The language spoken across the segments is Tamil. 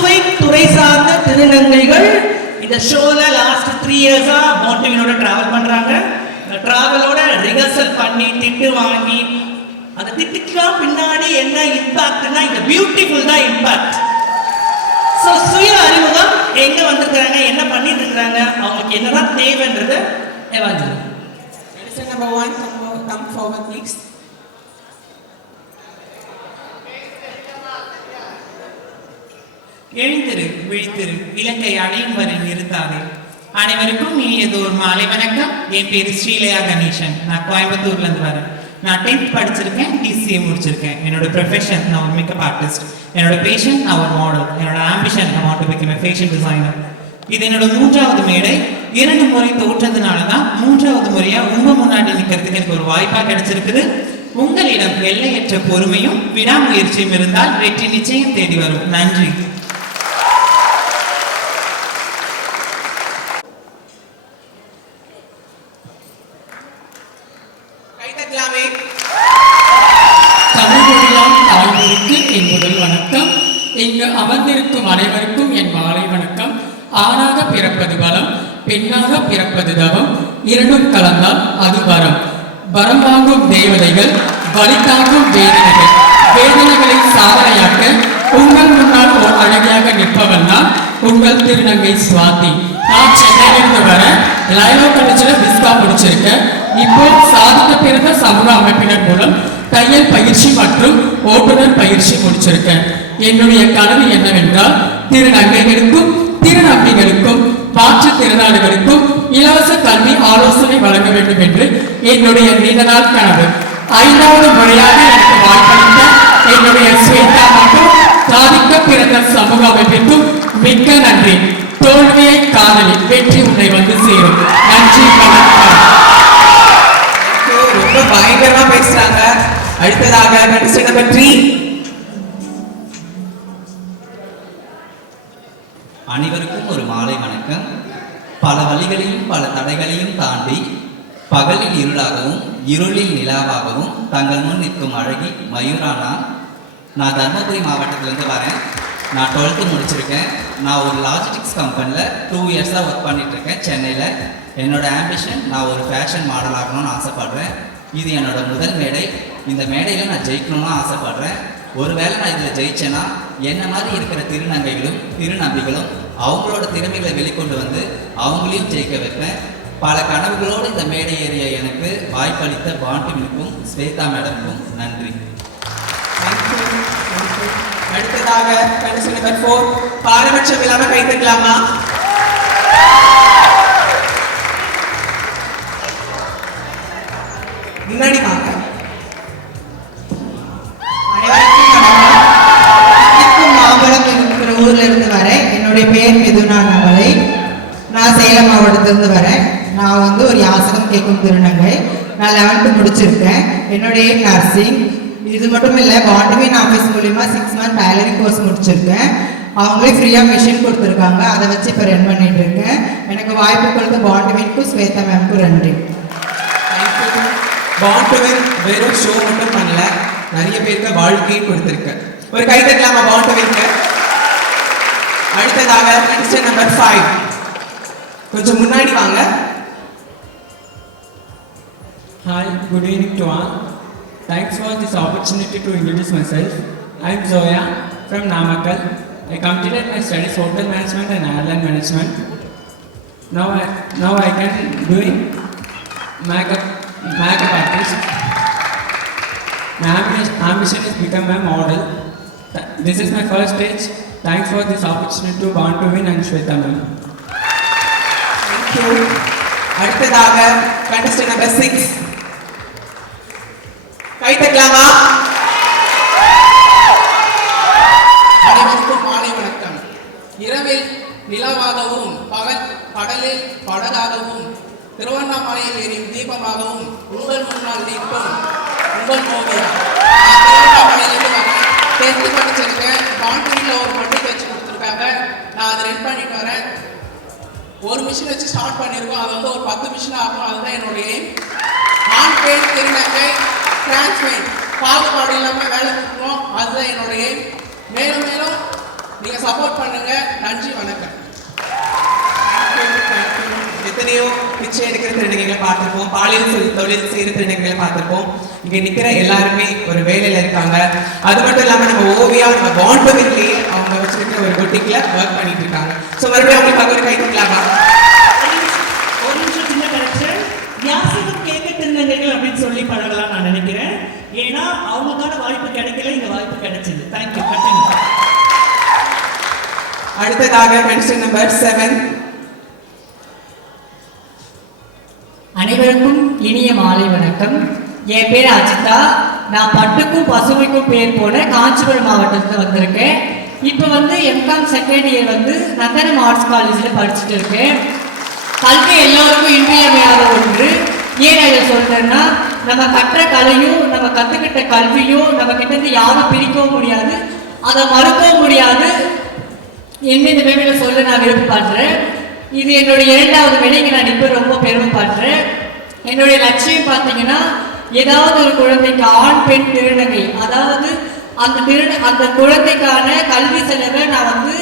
சுவை துறை சார்ந்த திருநங்கைகள். இந்த ஷோல லாஸ்ட் த்ரீ இயர்ஸா மோட்டிவினோட டிராவல் பண்றாங்க. இந்த டிராவலோட ரிஹர்சல் பண்ணி திட்டு வாங்கி அந்த திட்டுக்கெல்லாம் பின்னாடி என்ன இம்பாக்ட்னா இந்த பியூட்டிஃபுல் தான் இம்பாக்ட் ஸோ சுய அறிமுகம் எங்க வந்திருக்கிறாங்க என்ன பண்ணிட்டு இருக்கிறாங்க அவங்களுக்கு என்னதான் தேவைன்றது எவாஞ்சலி number one one, come, for- forward. எழுந்திரு விழித்திரு இலங்கை அடையும் வரை நிறுத்தாதே. அனைவருக்கும் இனியதோர் மாலை வணக்கம். என் பேர் ஸ்ரீலயா கணேசன். நான் கோயம்புத்தூர்ல இருந்து வரேன். நான் டென்த் படிச்சிருக்கேன் டிசிஏ முடிச்சிருக்கேன். என்னோட ப்ரொஃபஷன் நான் ஒரு மேக்கப் ஆர்டிஸ்ட் என்னோட பேஷன் நான் ஒரு மாடல் என்னோட ஆம்பிஷன் நான் want to become fashion designer இது என்னோட மூன்றாவது மேடை. இரண்டு முறை தோற்றதுனால தான் மூன்றாவது முறையா உங்க முன்னாடி நிற்கிறதுக்கு எனக்கு ஒரு வாய்ப்பா கிடைச்சிருக்குது. உங்களிடம் எல்லையற்ற பொறுமையும் விடாமுயற்சியும் இருந்தால் வெற்றி நிச்சயம் தேடி வரும். நன்றி கை தட்டலாமே தமிழெல்லாம் தாழ்ந்திருக்கு என் முதல் வணக்கம் இங்கு அமர்ந்திருக்கும் அனைவருக்கும் என் மாலை வணக்கம் ஆணாக பிறப்பது பலம் பெண்ணாக பிறப்பது தவம். இரண்டும் கலந்தால் அது வரம். வரம் வாங்கும் தேவதைகள் வழி வேதனைகள். வேதனைகளை சாதனையாக்க உங்கள் முன்னால் ஓர் அழகியாக நிற்பவன் நான். உங்கள் திருநங்கை சுவாதி. நான் சென்னையிலிருந்து வர லைலோ காலேஜில் விஸ்கா முடிச்சிருக்கேன். இப்போ சாதித்த பிறந்த சமூக அமைப்பினர் மூலம் தையல் பயிற்சி மற்றும் ஓட்டுநர் பயிற்சி முடிச்சிருக்கேன். என்னுடைய கனவு என்னவென்றால் திருநங்கைகளுக்கும் மாற்றுத்திறனாளிகளுக்கும் இலவச கல்வி ஆலோசனை வழங்க வேண்டும் என்று என்னுடைய நீண்ட நாள் கனவு. ஐந்தாவது முறையாக எனக்கு வாய்ப்பளித்த என்னுடைய ஸ்வேதா மற்றும் சாதிக்க பிறந்த சமூக அமைப்பிற்கும் மிக்க நன்றி. தோல்வியை காதலி வெற்றி உன்னை வந்து சேரும். நன்றி வணக்கம். ரொம்ப பயங்கரமா பேசுறாங்க. அடுத்ததாக நடிச்சதை பற்றி அனைவருக்கும் ஒரு மாலை வணக்கம். பல வழிகளையும் பல தடைகளையும் தாண்டி பகலில் இருளாகவும் இருளில் நிலாவாகவும் தங்கள் முன் நிற்கும் அழகி மயூரானா நான். தர்மபுரி மாவட்டத்திலேருந்து வரேன். நான் டுவெல்த்து முடிச்சிருக்கேன். நான் ஒரு லாஜிஸ்டிக்ஸ் கம்பெனியில் டூ இயர்ஸாக ஒர்க் பண்ணிகிட்ருக்கேன் சென்னையில். என்னோடய ஆம்பிஷன் நான் ஒரு ஃபேஷன் மாடல் ஆகணும்னு ஆசைப்பட்றேன். இது என்னோடய முதல் மேடை. இந்த மேடையில் நான் ஜெயிக்கணும்னு ஆசைப்பட்றேன். ஒருவேளை நான் இதில் ஜெயிச்சேன்னா என்ன மாதிரி இருக்கிற திருநங்கைகளும் திருநம்பிகளும் அவங்களோட திறமைகளை வெளிக்கொண்டு வந்து அவங்களையும் ஜெயிக்க வைப்பேன். பல கனவுகளோடு இந்த மேடை ஏறிய எனக்கு வாய்ப்பளித்த பாண்டினுக்கும் ஸ்வேதா மேடமுக்கும் நன்றி. அடுத்ததாக contestant number four. பாரபட்சம் இல்லாம கை முன்னாடி மாவட்டத்திலிருந்து வரேன். நான் வந்து ஒரு யாசகம் கேட்கும் திருநங்கை. நான் லெவன்த்து முடிச்சிருக்கேன். என்னுடைய நர்சிங் இது மட்டும் இல்லை பாண்டமின் ஆஃபீஸ் மூலிமா சிக்ஸ் மந்த் டைலரிங் கோர்ஸ் முடிச்சிருக்கேன். அவங்களே ஃப்ரீயாக மிஷின் கொடுத்துருக்காங்க. அதை வச்சு இப்போ ரன் பண்ணிட்டு இருக்கேன். எனக்கு வாய்ப்பு கொடுத்த பாண்டமின்க்கும் ஸ்வேதா மேம்க்கும் நன்றி. பாண்ட் வெறும் ஷோ மட்டும் பண்ணல. நிறைய பேருக்கு வாழ்க்கையும் கொடுத்துருக்கு ஒரு கை தட்டலாமா பாண்ட் அடுத்ததாக நம்பர் ஃபைவ் கொஞ்சம் முன்னாடி வாங்க Hi, good evening to all. Thanks for this opportunity to introduce myself. I am Zoya from Namakkal. I completed my studies hotel management and airline management. Now I, now I can doing makeup makeup artist. My ambition, ambition is become a model. Th- This is my first stage. Thanks for this opportunity to Born to Win and Shweta ma'am. Thank அடுத்ததாக contestant நம்பர் சிக்ஸ் கை தட்டலாமா? அனைவருக்கும் மாலை வணக்கம். இரவில் நிலவாகவும் பகல் கடலில் படலாகவும் திருவண்ணாமலையில் எரியும் தீபமாகவும் உங்கள் முன்னால் நிற்கும் உங்கள் ஓவியா நான் திருவண்ணாமலையிலிருந்து வரேன் டென்த்து படிச்சிருக்கேன் பாண்டியில் ஒரு பண்டிகை வச்சு கொடுத்துருக்காங்க. நான் அதை ரெடி பண்ணிட்டு வரேன். ஒரு மிஷின் வச்சு ஸ்டார்ட் பண்ணியிருக்கோம். அது வந்து ஒரு பத்து மிஷின் ஆகும். அதுதான் என்னுடைய எய்ம் ஆண் பெண் திருநங்கை டிரான்ஸ்மெண்ட் பாகுபாடு இல்லாமல் வேலை கொடுக்கணும் அதுதான் என்னுடைய எய்ம் மேலும் மேலும் நீங்கள் சப்போர்ட் பண்ணுங்க. நன்றி வணக்கம். எத்தனையோ பிச்சை எடுக்கிற திருநங்கைகளை பார்த்துருப்போம். பாலியல் தொழில் செய்கிற திருநங்கைகளை பார்த்துருப்போம். இங்கே நிற்கிற எல்லாருமே ஒரு வேலையில் இருக்காங்க. அது மட்டும் இல்லாமல் நம்ம ஓவியா நம்ம பாண்டவிலேயே வச்சிருக்கிற ஒரு பொட்டிக்ல ஒர்க் பண்ணிட்டு இருக்காங்க. சோ மறுபடியும் அவங்களுக்காக ஒரு கை கரெக்ஷன் யாசகம் கேட்க திருநங்கைகள் அப்படின்னு சொல்லி பழகலாம் நான் நினைக்கிறேன். ஏன்னா அவங்களுக்கான வாய்ப்பு கிடைக்கல இந்த வாய்ப்பு கிடைச்சது. தேங்க்யூ கட்டிங் அடுத்ததாக கன்ஸ்டன் நம்பர் செவன் அனைவருக்கும் இனிய மாலை வணக்கம். என் பேர் அஜிதா. நான் பட்டுக்கும் பசுமைக்கும் பேர் போல காஞ்சிபுரம் மாவட்டத்தில் வந்திருக்கேன். இப்போ வந்து எம்காம் செகண்ட் இயர் வந்து நந்தனம் ஆர்ட்ஸ் காலேஜில் படிச்சுட்டு இருக்கேன். கல்வி எல்லோருக்கும் இன்றியமையாத ஒன்று. ஏன் அதை சொல்கிறேன்னா சொல்றேன்னா நம்ம கற்ற கலையும் நம்ம கற்றுக்கிட்ட கல்வியும் நம்ம கிட்ட யாரும் பிரிக்கவும் முடியாது. அதை மறுக்கவும் முடியாது. என்ன இந்த மேடையில் சொல்ல நான் விருப்பப்படுறேன்? இது என்னுடைய இரண்டாவது வேலைக்கு நான் இப்போ ரொம்ப பெருமைப்படுறேன். என்னுடைய லட்சியம் பார்த்தீங்கன்னா ஏதாவது ஒரு குழந்தைக்கு ஆண் பெண் திருநங்கை அதாவது அந்த திரு அந்த குழந்தைக்கான கல்வி செலவை நான் வந்து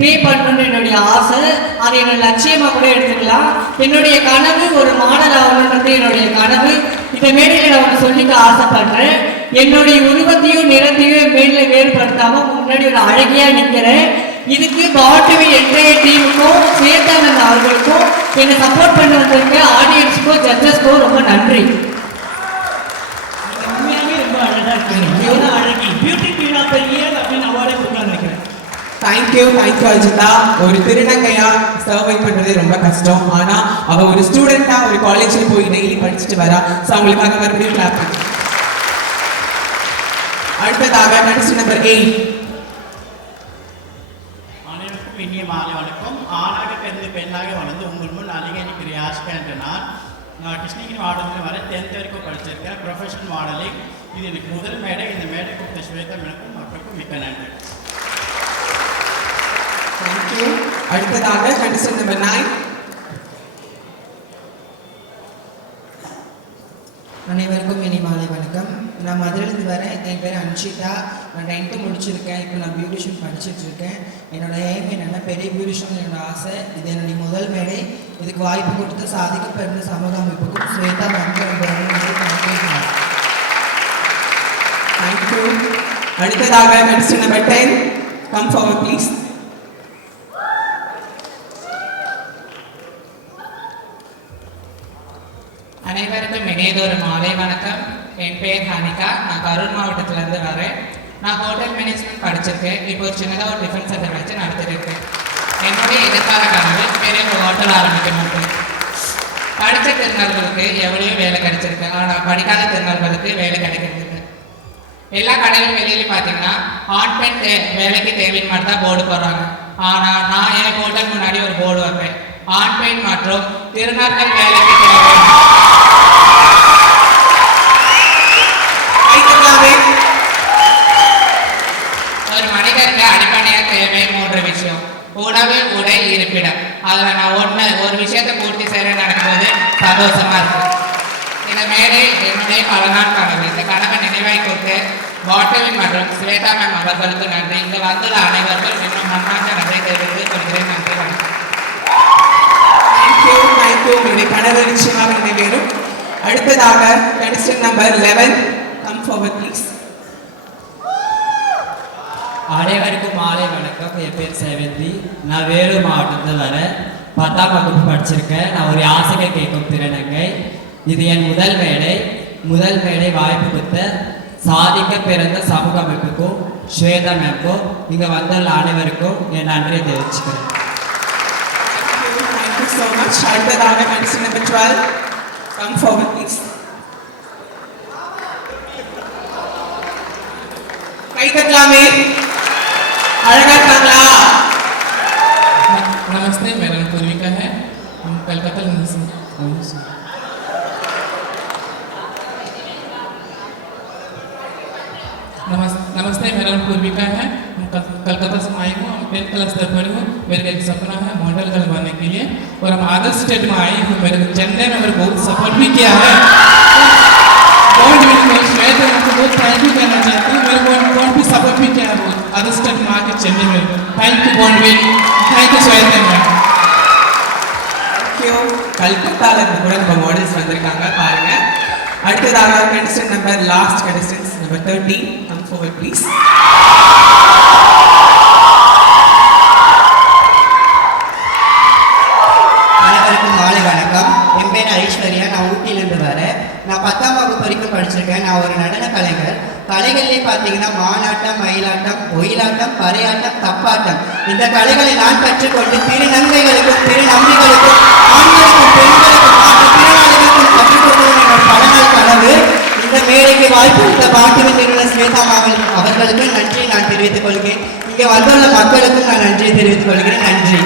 பே பண்ணணும்னு என்னுடைய ஆசை. அதை என்னோட லட்சியமாக கூட எடுத்துக்கலாம். என்னுடைய கனவு ஒரு மாடல் ஆகணுன்றது என்னுடைய கனவு. இந்த மேடையில் நான் ஒன்று சொல்லிக்க ஆசைப்படுறேன். என்னுடைய உருவத்தையும் நிறத்தையும் மேடையில் வேறுபடுத்தாமல் முன்னாடி ஒரு அழகியாக நிற்கிறேன் இதுக்கு பாட்டுவி என்டைய டீமுக்கும் சேர்த்தானந்த் அவர்களுக்கும் என்னை சப்போர்ட் பண்ணி வந்திருக்க ஆடியன்ஸுக்கும் ஜட்ஜஸ்க்கும் ரொம்ப நன்றி. ரொம்ப அழகா அழகி பியூட்டி த இயர் அப்படின்னு அவார்டே கொடுக்கலாம் நினைக்கிறேன். Thank you thank you Ajitha. ஒரு திருநங்கையா சர்வை பண்றது ரொம்ப கஷ்டம். ஆனா அவ ஒரு ஸ்டூடெண்டா ஒரு காலேஜ்ல போய் டெய்லி படிச்சுட்டு வரா. ஸோ அவங்களுக்காக மறுபடியும் கிளாப் பண்ணு. அடுத்ததாக கடைசி நம்பர் எயிட் அனைவருக்கும் இனிய மாலை வணக்கம். ஆணாக பிறந்து பெண்ணாக வளர்ந்து உங்கள் முன் யாஷ்கா என்ற நான் நான் கிருஷ்ணகிரி மாவட்டத்தில் வர டென்த் வரைக்கும் படிச்சிருக்கேன். ப்ரொஃபஷனல் மாடலிங் இது எனக்கு முதல் மேடை. இந்த மேடை கொடுத்த ஸ்வேதா எனக்கும் மக்களுக்கும் மிக்க நன்றி. தேங்க்யூ அடுத்ததாக கண்டிஷன் நம்பர் நைன் அனைவருக்கும் இனி மாலை வணக்கம். நான் மதுரையிலேருந்து வரேன். என் பேர் அன்ஷிதா. நான் டென்த்து முடிச்சிருக்கேன். இப்போ நான் பியூட்டிஷியன் படிச்சுட்டு இருக்கேன். என்னோட எய்ம் என்னென்னா பெரிய பியூட்டிஷியன் என்னோட ஆசை. இது என்னுடைய முதல் மேடை. இதுக்கு வாய்ப்பு கொடுத்து சாதிக்க சமூக அமைப்புக்கும் ஸ்வேதா நன்றி அடுத்ததாக contestant number ten come forward please அனைவருக்கும் இணையதொரு மாலை வணக்கம் என் பேர் ஹானிகா நான் கரூர் மாவட்டத்திலேருந்து வரேன் நான் ஹோட்டல் மேனேஜ்மெண்ட் படிச்சிருக்கேன் இப்போ ஒரு சின்னதாக ஒரு டிஃபன் சென்டர் வச்சு நடத்திட்டு இருக்கேன் என்னுடைய எதிர்கால கனவு பெரிய ஒரு ஹோட்டல் ஆரம்பிக்கணும் படித்த திருநர்களுக்கு எவ்வளோ வேலை கிடைச்சிருக்கு. ஆனால் படிக்காத திருநர்களுக்கு வேலை கிடைக்கிறது எல்லா கடையிலும் வெளியிலும் பார்த்தீங்கன்னா ஆண் பெண் தே- வேலைக்கு தேவைன்னு மாதிரி தான் போர்டு போடுறாங்க. ஆனால் நான் என் ஹோட்டல் முன்னாடி ஒரு போர்டு வைப்பேன். ஆண் பெண் மற்றும் திருநர்கள் வேலைக்கு தேவை சந்தோஷமா இருக்கு. இந்த மேடை என்னுடைய பல நாள் கனவு இந்த கனவை நினைவாய் கொடுத்து பாட்டலின் மற்றும் ஸ்வேதா மேம் அவர்களுக்கு நன்றி. இங்க வந்துள்ள அனைவருக்கும் இன்னும் மன்னாக நன்றி தெரிவித்துக் கொள்கிறேன். நன்றி வணக்கம். தேங்க்யூ தேங்க்யூ உங்களுடைய கனவு நிச்சயமாக நிறைவேறும் அடுத்ததாக contestant number eleven come forward please அனைவருக்கும் மாலை வணக்கம். என் பேர் சேவந்தி. நான் வேலூர் மாவட்டத்தில் வரேன். பத்தாம் வகுப்பு படிச்சிருக்கேன். நான் ஒரு யாசகை கேட்கும் திறனங்கை. இது என் முதல் மேடை முதல் மேடை வாய்ப்பு கொடுத்த சாதிக்க பிறந்த சமூக அமைப்புக்கும் ஸ்வேதா மேம்க்கும் இங்கே வந்துள்ள அனைவருக்கும் என் நன்றியை தெரிவிச்சுக்கிறேன். கை தட்டலாமே அழகா இருக்காங்களா? नमस्ते, मेरा नाम पूर्विका है। हम कलकत्ता से आई हूँ। हम टेंथ क्लास तक पढ़ी हूँ। मेरा एक सपना है मॉडल बनने के लिए। और हम अदर स्टेट में आई हूँ। मेरे चेन्नई में मेरे बहुत सपोर्ट भी किया है। बहुत को बहुत थैंक यू करना चाहती हूँ। मेरे को बहुत भी सपोर्ट भी किया है बहुत अदर स्टेट में आके चेन्नई में। थैंक यू बॉन्डवेल அடுத்ததாக contestant number last contestants number thirteen come forward please அனைவருக்கும் மாலை வணக்கம். என் பேர் ஐஸ்வர்யா. நான் ஊட்டியிலேருந்து வரேன். நான் பத்தாம் வகுப்பு வரைக்கும் படிச்சிருக்கேன். நான் ஒரு நடன கலைஞர். கலைகள்லேயே பார்த்தீங்கன்னா மானாட்டம் மயிலாட்டம் ஒயிலாட்டம் பறையாட்டம் தப்பாட்டம். இந்த கலைகளை நான் கற்றுக்கொண்டு திருநங்கைகளுக்கும் திருநம்பிகளுக்கும் ஆண்களுக்கும் பெண்களுக்கும் மற்ற பல கனவு இந்த மேடைக்கு வாய்ப்பு இந்த பாட்டுவின் நிறுவனர் ஸ்வேதா மாவல் அவர்களுக்கும் நன்றி நான் தெரிவித்துக் கொள்கிறேன் இங்கே வந்துள்ள மக்களுக்கும் நான் நன்றியை தெரிவித்துக் கொள்கிறேன் நன்றி.